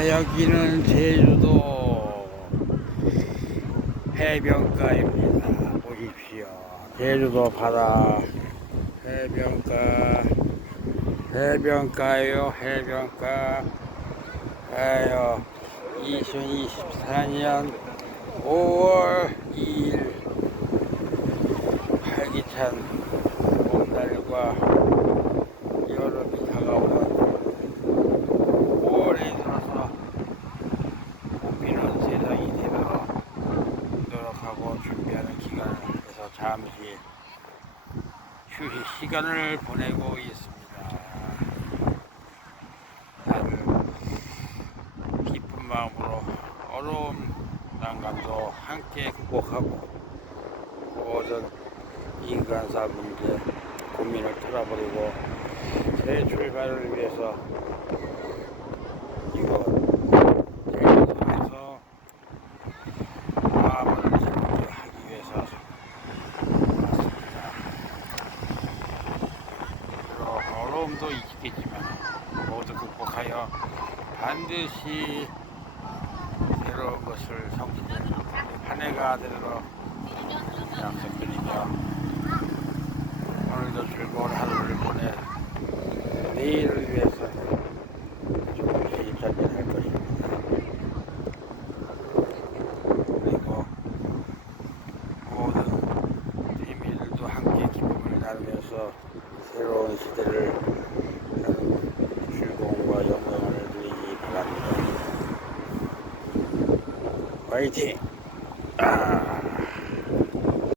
자, 여기는 제주도 해변가입니다. 보십시오. 제주도 바다. 해변가. 해변가요 해변가. 아유 2024년 5월 2일. 활기찬 봄날과 여름이 다가오는 5월에 들어서 꽃피는 세상이 되도록 노력하고 준비하는 기간을 해서 잠시 휴식 시간을 보내고 있습니다. 기쁜 마음으로 어려운 난관도 함께 극복하고 모든 인간사 문제 고민을 털어버리고 새 출발을 위해서 이거 제주도에서 마음을 새롭게 하기 위해서 왔습니다. 비록 어려움도 있겠지만 모두 극복하여 반드시 새로운 것을 성취될 한 해가 되도록 약속드리며 오늘도 즐거운 하루를 보내 내일을 위해서 조금씩 입장할 것입니다. 그리고 모든 비밀도 함께 기쁨을 나누면서 새로운 시대를 즐거움과 영광을 누리기 바랍니다. 화이팅! 아.